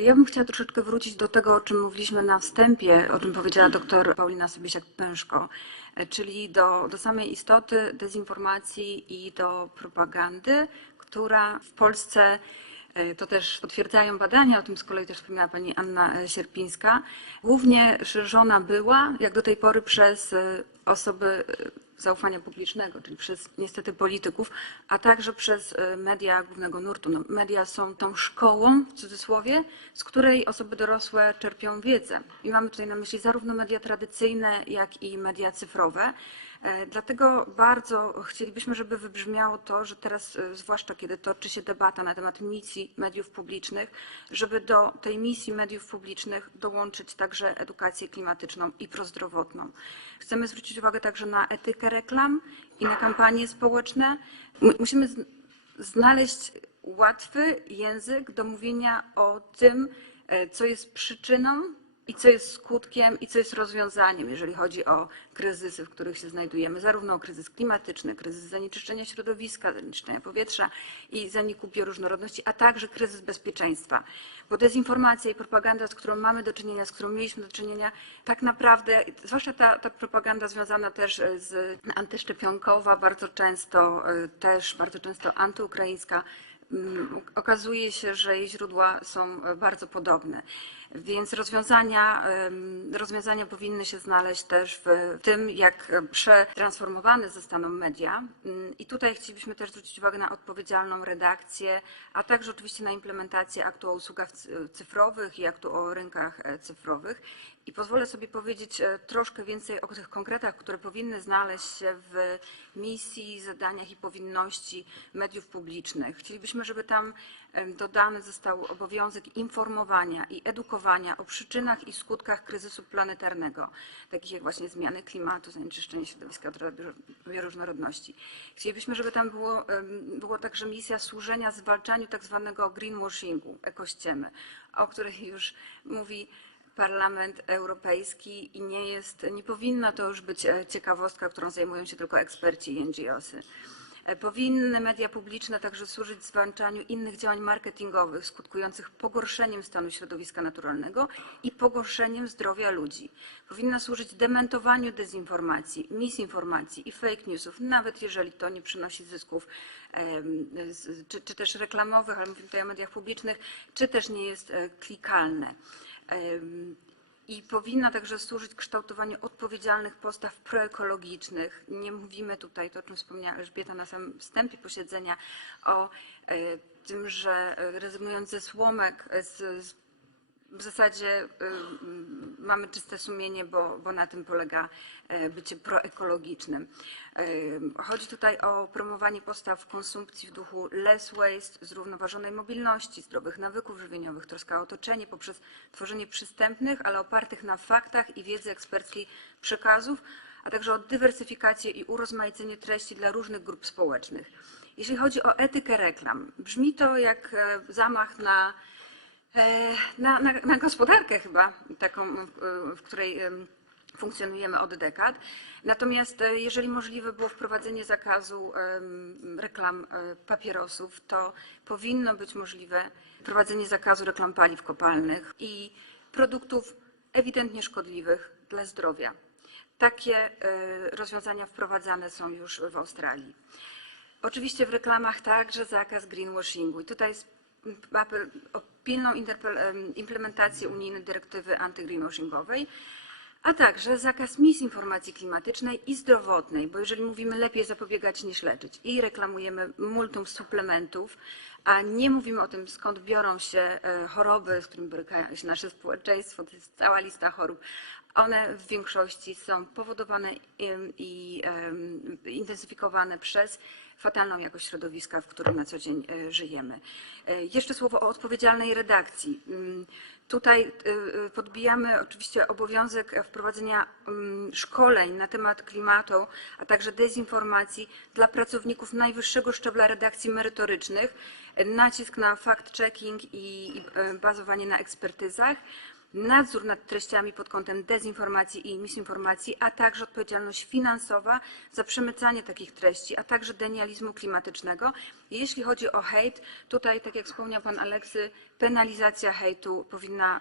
Ja bym chciała troszeczkę wrócić do tego, o czym mówiliśmy na wstępie, o czym powiedziała doktor Paulina Sobiesiak-Pęszko, e, czyli do, do samej istoty dezinformacji i do propagandy, która w Polsce, e, to też potwierdzają badania, o tym z kolei też wspomniała pani Anna e, Sierpińska, głównie szerzona była, jak do tej pory, przez e, osoby zaufania publicznego, czyli przez niestety polityków, a także przez e, media głównego nurtu. No, media są tą szkołą, w cudzysłowie, z której osoby dorosłe czerpią wiedzę. I mamy tutaj na myśli zarówno media tradycyjne, jak i media cyfrowe. E, Dlatego bardzo chcielibyśmy, żeby wybrzmiało to, że teraz, e, zwłaszcza kiedy toczy się debata na temat misji mediów publicznych, żeby do tej misji mediów publicznych dołączyć także edukację klimatyczną i prozdrowotną. Chcemy zwrócić uwagę także na etykę reklam i na kampanie społeczne. Musimy znaleźć łatwy język do mówienia o tym, e, co jest przyczyną i co jest skutkiem i co jest rozwiązaniem, jeżeli chodzi o kryzysy, w których się znajdujemy, zarówno kryzys klimatyczny, kryzys zanieczyszczenia środowiska, zanieczyszczenia powietrza i zaniku bioróżnorodności, a także kryzys bezpieczeństwa. Bo dezinformacja i propaganda, z którą mamy do czynienia, z którą mieliśmy do czynienia, tak naprawdę, zwłaszcza ta, ta propaganda związana też z antyszczepionkowa, bardzo często e, też, bardzo często antyukraińska, Okazuje się, że jej źródła są e, bardzo podobne. Więc rozwiązania, rozwiązania powinny się znaleźć też w tym, jak przetransformowane zostaną media. Mm, I tutaj chcielibyśmy też zwrócić uwagę na odpowiedzialną redakcję, a także oczywiście na implementację aktu o usługach cy- cyfrowych i aktu o rynkach e, cyfrowych. I pozwolę sobie powiedzieć e, troszkę więcej o tych konkretach, które powinny znaleźć się w misji, zadaniach i powinności mediów publicznych. Chcielibyśmy, żeby tam dodany został obowiązek informowania i edukowania o przyczynach i skutkach kryzysu planetarnego, takich jak właśnie zmiany klimatu, zanieczyszczenie środowiska, utrata bio- bioróżnorodności. Chcielibyśmy, żeby tam było, było także misja służenia zwalczaniu tak zwanego greenwashingu, ekościemy, o której już mówi Parlament Europejski i nie jest, nie powinna to już być e, ciekawostka, którą zajmują się tylko eksperci i NGOsy. E, Powinny media publiczne także służyć zwalczaniu innych działań marketingowych skutkujących pogorszeniem stanu środowiska naturalnego i pogorszeniem zdrowia ludzi. Powinna służyć dementowaniu dezinformacji, misinformacji i fake newsów, nawet jeżeli to nie przynosi zysków czy, czy też reklamowych, ale mówimy tutaj o mediach publicznych, czy też nie jest e, klikalne. I powinna także służyć kształtowaniu odpowiedzialnych postaw proekologicznych. Nie mówimy tutaj, to o czym wspomniała Elżbieta na samym wstępie posiedzenia, o e, tym, że e, rezygnując ze słomek, e, z, z w zasadzie mamy czyste sumienie, bo, bo na tym polega e, bycie proekologicznym. Y, Chodzi tutaj o promowanie postaw konsumpcji w duchu less waste, zrównoważonej mobilności, zdrowych nawyków żywieniowych, troska o otoczenie poprzez tworzenie przystępnych, ale opartych na faktach i wiedzy eksperckiej przekazów, a także o dywersyfikację i urozmaicenie treści dla różnych grup społecznych. Jeśli chodzi o etykę reklam, brzmi to jak e, zamach na E, na, na, na gospodarkę chyba, taką, w- której em, funkcjonujemy od dekad. Natomiast e, jeżeli możliwe było wprowadzenie zakazu reklam e, papierosów, to powinno być możliwe wprowadzenie zakazu reklam paliw kopalnych i produktów ewidentnie szkodliwych dla zdrowia. Takie e, rozwiązania wprowadzane są już w Australii. Oczywiście w reklamach także zakaz greenwashingu. I tutaj jest apel o pilną implementację unijnej dyrektywy antygreenwashingowej, a także zakaz misinformacji klimatycznej i zdrowotnej, bo jeżeli mówimy lepiej zapobiegać niż leczyć i reklamujemy multum suplementów, a nie mówimy o tym, skąd biorą się e, choroby, z którymi borykają się nasze społeczeństwo, to jest cała lista chorób, one w większości są powodowane i intensyfikowane przez fatalną jakość środowiska, w którym na co dzień e, żyjemy. E, Jeszcze słowo o odpowiedzialnej redakcji. Mm, Tutaj e, podbijamy oczywiście obowiązek wprowadzenia mm, szkoleń na temat klimatu, a także dezinformacji dla pracowników najwyższego szczebla redakcji merytorycznych, nacisk na fact-checking i bazowanie na ekspertyzach. Nadzór nad treściami pod kątem dezinformacji i misinformacji, a także odpowiedzialność finansowa za przemycanie takich treści, a także denializmu klimatycznego. Jeśli chodzi o hejt, tutaj, tak jak wspomniał pan Aleksy, penalizacja hejtu powinna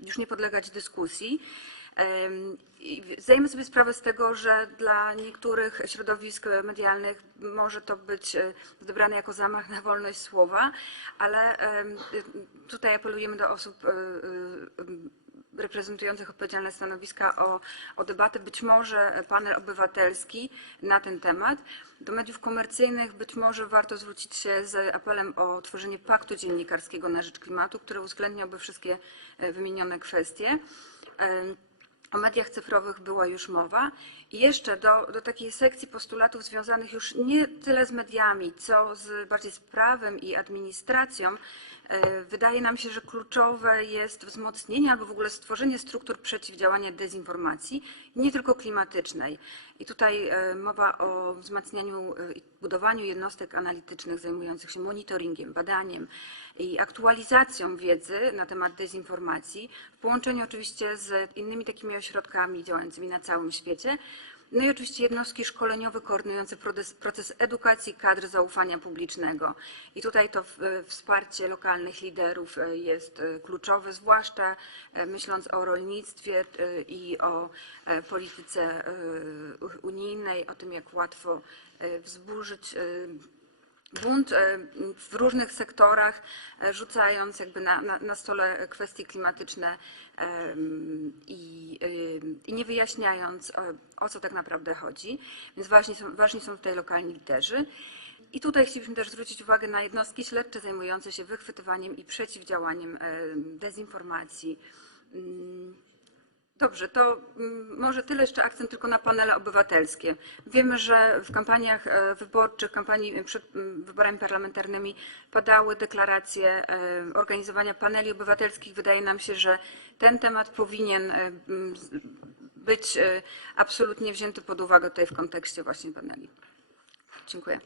już nie podlegać dyskusji. Zdajemy sobie sprawę z tego, że dla niektórych środowisk medialnych może to być odebrane jako zamach na wolność słowa, ale tutaj apelujemy do osób e, e, reprezentujących odpowiedzialne stanowiska o, o debatę, być może panel obywatelski na ten temat. Do mediów komercyjnych być może warto zwrócić się z apelem o tworzenie paktu dziennikarskiego na rzecz klimatu, który uwzględniałby wszystkie e, wymienione kwestie. O mediach cyfrowych była już mowa. I jeszcze do, do takiej sekcji postulatów związanych już nie tyle z mediami, co z bardziej z prawem i administracją. E, Wydaje nam się, że kluczowe jest wzmocnienie albo w ogóle stworzenie struktur przeciwdziałania dezinformacji, nie tylko klimatycznej. I tutaj e, mowa o wzmacnianiu e, i budowaniu jednostek analitycznych zajmujących się monitoringiem, badaniem i aktualizacją wiedzy na temat dezinformacji, w połączeniu oczywiście z innymi takimi ośrodkami działającymi na całym świecie. No i oczywiście jednostki szkoleniowe koordynujące proces, edukacji kadr zaufania publicznego. I tutaj to wsparcie lokalnych liderów e, jest e, kluczowe, zwłaszcza e, myśląc o rolnictwie i o polityce unijnej, o tym jak łatwo wzburzyć bunt e, w różnych sektorach, e, rzucając jakby na, na, na stole kwestie klimatyczne em, i, i nie wyjaśniając, e, o co tak naprawdę chodzi. Więc ważni są, ważni są tutaj lokalni liderzy. I tutaj chcielibyśmy też zwrócić uwagę na jednostki śledcze zajmujące się wychwytywaniem i przeciwdziałaniem em, dezinformacji. Dobrze, to mm, może tyle jeszcze akcent tylko na panele obywatelskie. Wiemy, że w kampaniach e, wyborczych, kampanii przed mm, wyborami parlamentarnymi padały deklaracje e, organizowania paneli obywatelskich. Wydaje nam się, że ten temat powinien e, być e, absolutnie wzięty pod uwagę tutaj w kontekście właśnie paneli. Dziękuję.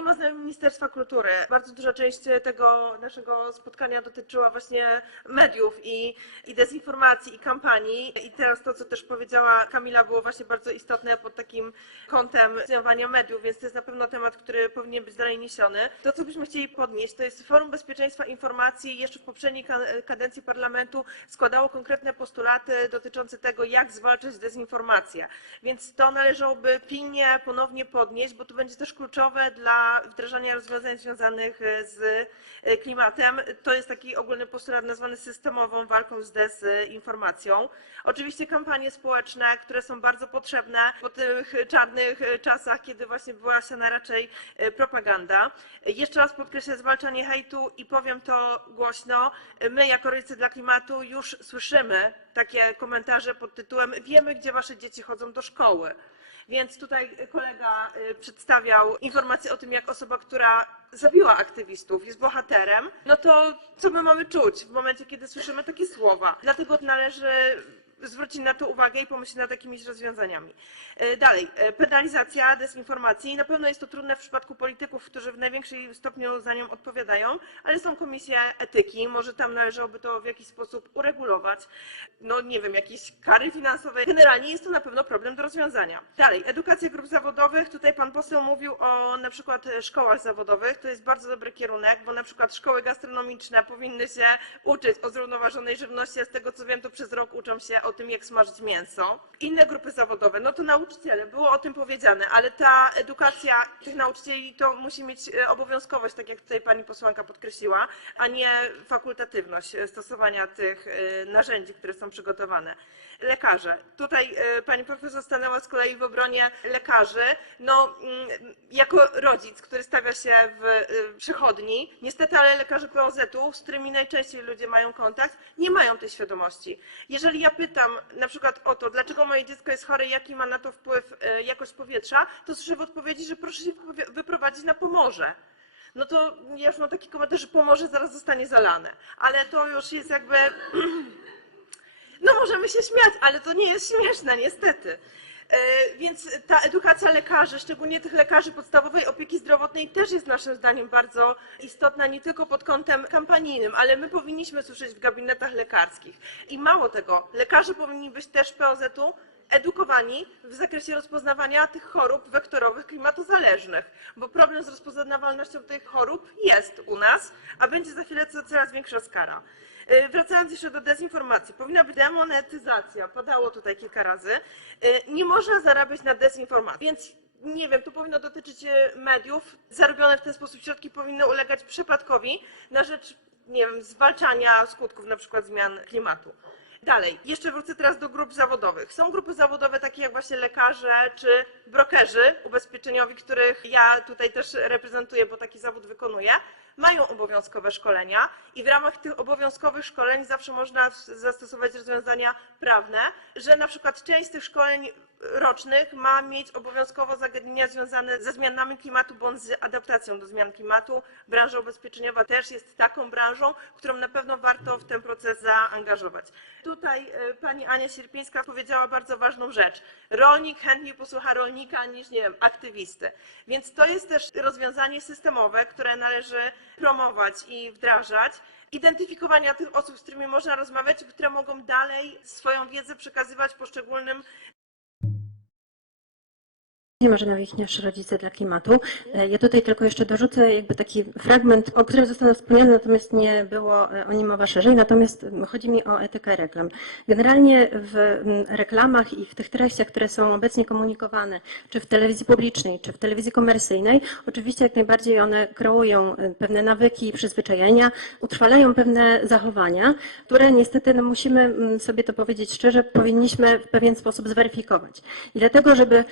Ma z Ministerstwa Kultury. Bardzo duża część tego naszego spotkania dotyczyła właśnie mediów i, i dezinformacji i kampanii. I teraz to, co też powiedziała Kamila, było właśnie bardzo istotne pod takim kątem funkcjonowania mediów, więc to jest na pewno temat, który powinien być dalej niesiony. To, co byśmy chcieli podnieść, to jest Forum Bezpieczeństwa Informacji jeszcze w poprzedniej ka- kadencji parlamentu składało konkretne postulaty dotyczące tego, jak zwalczać dezinformację. Więc to należałoby pilnie ponownie podnieść, bo to będzie też kluczowe dla wdrażania rozwiązań związanych e, z e, klimatem. To jest taki ogólny postulat nazwany systemową walką z dezinformacją. Oczywiście kampanie społeczne, które są bardzo potrzebne po tych czarnych e, czasach, kiedy właśnie była siana raczej e, propaganda. Jeszcze raz podkreślę zwalczanie hejtu i powiem to głośno. My jako Rodzice dla Klimatu już słyszymy takie komentarze pod tytułem Wiemy, gdzie wasze dzieci chodzą do szkoły. Więc tutaj kolega przedstawiał informację o tym, jak osoba, która zabiła aktywistów, jest bohaterem, no to co my mamy czuć w momencie, kiedy słyszymy takie słowa? Dlatego należy zwrócić na to uwagę i pomyśleć nad jakimiś rozwiązaniami. Y, Dalej, y, penalizacja dezinformacji. Na pewno jest to trudne w przypadku polityków, którzy w największym stopniu za nią odpowiadają, ale są komisje etyki, może tam należałoby to w jakiś sposób uregulować. No nie wiem, jakieś kary finansowe. Generalnie jest to na pewno problem do rozwiązania. Dalej, edukacja grup zawodowych. Tutaj pan poseł mówił o na przykład e, szkołach zawodowych. To jest bardzo dobry kierunek, bo na przykład szkoły gastronomiczne powinny się uczyć o zrównoważonej żywności, z tego co wiem, to przez rok uczą się o tym, jak smażyć mięso. Inne grupy zawodowe, no to nauczyciele, było o tym powiedziane, ale ta edukacja tych nauczycieli to musi mieć e, obowiązkowość, tak jak tutaj pani posłanka podkreśliła, a nie fakultatywność e, stosowania tych e, narzędzi, które są przygotowane. Lekarze. Tutaj e, pani profesor stanęła z kolei w obronie lekarzy. No, mm, jako rodzic, który stawia się w e, przychodni, niestety, ale lekarze POZ-u, z którymi najczęściej ludzie mają kontakt, nie mają tej świadomości. Jeżeli ja pytam na przykład o to, dlaczego moje dziecko jest chore, jaki ma na to wpływ e, jakość powietrza, to słyszę w odpowiedzi, że proszę się wyprowadzić na Pomorze. No to ja już mam taki komentarz, że Pomorze zaraz zostanie zalane. Ale to już jest jakby No możemy się śmiać, ale to nie jest śmieszne, niestety. E, Więc ta edukacja lekarzy, szczególnie tych lekarzy podstawowej opieki zdrowotnej, też jest naszym zdaniem bardzo istotna, nie tylko pod kątem kampanijnym, ale my powinniśmy słyszeć w gabinetach lekarskich. I mało tego, lekarze powinni być też POZ-u edukowani w zakresie rozpoznawania tych chorób wektorowych klimatozależnych, bo problem z rozpoznawalnością tych chorób jest u nas, a będzie za chwilę co- coraz większa skala. Yy, Wracając jeszcze do dezinformacji, powinna być demonetyzacja, padało tutaj kilka razy. Yy, Nie można zarabiać na dezinformacji, więc nie wiem, to powinno dotyczyć e, mediów. Zarobione w ten sposób środki powinny ulegać przepadkowi na rzecz, nie wiem, zwalczania skutków na przykład zmian klimatu. Dalej, jeszcze wrócę teraz do grup zawodowych. Są grupy zawodowe takie jak właśnie lekarze czy brokerzy ubezpieczeniowi, których ja tutaj też reprezentuję, bo taki zawód wykonuję. Mają obowiązkowe szkolenia i w ramach tych obowiązkowych szkoleń zawsze można zastosować rozwiązania prawne, że na przykład część z tych szkoleń rocznych ma mieć obowiązkowo zagadnienia związane ze zmianami klimatu bądź z adaptacją do zmian klimatu. Branża ubezpieczeniowa też jest taką branżą, którą na pewno warto w ten proces zaangażować. Tutaj e, pani Ania Sierpińska powiedziała bardzo ważną rzecz. Rolnik chętniej posłucha rolnika niż, nie wiem, aktywisty. Więc to jest też rozwiązanie systemowe, które należy promować i wdrażać. Identyfikowania tych osób, z którymi można rozmawiać, które mogą dalej swoją wiedzę przekazywać poszczególnym Nie może nawychniesz rodzice dla klimatu. E, Ja tutaj tylko jeszcze dorzucę jakby taki fragment, o którym został wspomniany, natomiast nie było e, o nim mowa szerzej, natomiast chodzi mi o etykę reklam. Generalnie w reklamach i w tych treściach, które są obecnie komunikowane, czy w telewizji publicznej, czy w telewizji komercyjnej, oczywiście jak najbardziej one kreują e, pewne nawyki i przyzwyczajenia, utrwalają pewne zachowania, które niestety no, musimy sobie to powiedzieć szczerze, powinniśmy w pewien sposób zweryfikować. I dlatego, żeby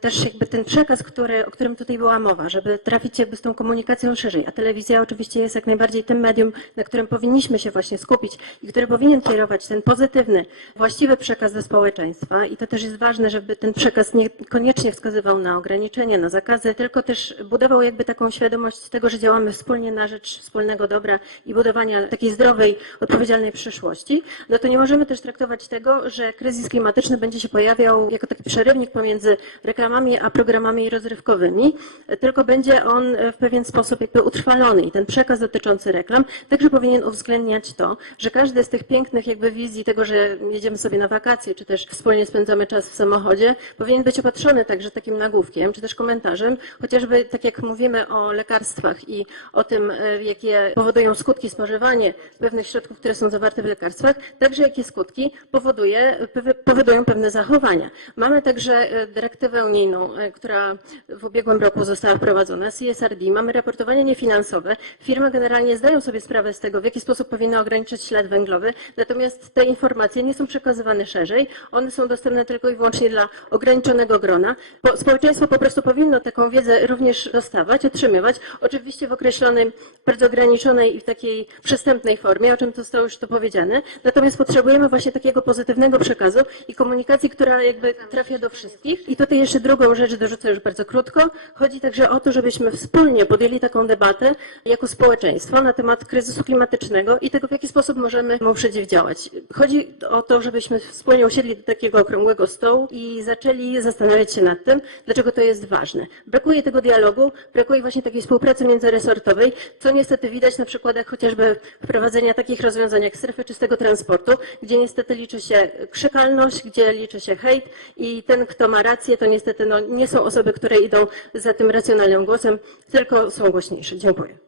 też jakby ten przekaz, który, o którym tutaj była mowa, żeby trafić jakby z tą komunikacją szerzej, a telewizja oczywiście jest jak najbardziej tym medium, na którym powinniśmy się właśnie skupić i który powinien kierować ten pozytywny, właściwy przekaz do społeczeństwa. I to też jest ważne, żeby ten przekaz niekoniecznie wskazywał na ograniczenia, na zakazy, tylko też budował jakby taką świadomość tego, że działamy wspólnie na rzecz wspólnego dobra i budowania takiej zdrowej, odpowiedzialnej przyszłości, no to nie możemy też traktować tego, że kryzys klimatyczny będzie się pojawiał jako taki przerywnik pomiędzy reklamami a programami rozrywkowymi, tylko będzie on w pewien sposób jakby utrwalony i ten przekaz dotyczący reklam także powinien uwzględniać to, że każdy z tych pięknych jakby wizji tego, że jedziemy sobie na wakacje, czy też wspólnie spędzamy czas w samochodzie, powinien być opatrzony także takim nagłówkiem, czy też komentarzem, chociażby tak jak mówimy o lekarstwach i o tym, e, jakie powodują skutki spożywanie pewnych środków, które są zawarte w lekarstwach, także jakie skutki powoduje, powodują pewne zachowania. Mamy także e, dyrektywę unijną, e, która w ubiegłym roku została wprowadzona, CSRD, mamy raportowanie niefinansowe. Firmy generalnie zdają sobie sprawę z tego, w jaki sposób powinny ograniczyć ślad węglowy, natomiast te informacje nie są przekazywane szerzej, one są dostępne tylko i wyłącznie dla ograniczonego grona. Bo społeczeństwo po prostu powinno taką wiedzę również dostawać, otrzymywać, oczywiście w określonej, bardzo ograniczonej i w takiej przystępnej formie, o czym zostało już to powiedziane. Natomiast potrzebujemy właśnie takiego pozytywnego przekazu i komunikacji, która jakby trafia do wszystkich. I tutaj jeszcze drugą rzecz dorzucę już bardzo krótko. Chodzi także o to, żebyśmy wspólnie podjęli taką debatę jako społeczeństwo na temat kryzysu klimatycznego i tego, w jaki sposób możemy mu przeciwdziałać. Chodzi o to, żebyśmy wspólnie usiedli do takiego okrągłego stołu i zaczęli zastanawiać się nad tym, dlaczego to jest ważne. Brakuje tego dialogu, brakuje właśnie takiej współpracy międzyresortowej, co niestety widać na przykładach chociażby wprowadzenia takich rozwiązań jak strefy czystego transportu, gdzie niestety liczy się krzykalność, gdzie liczy się hejt i ten, kto ma rację, to niestety no, nie są osoby, które idą za tym racjonalnym głosem, tylko są głośniejsze. Dziękuję.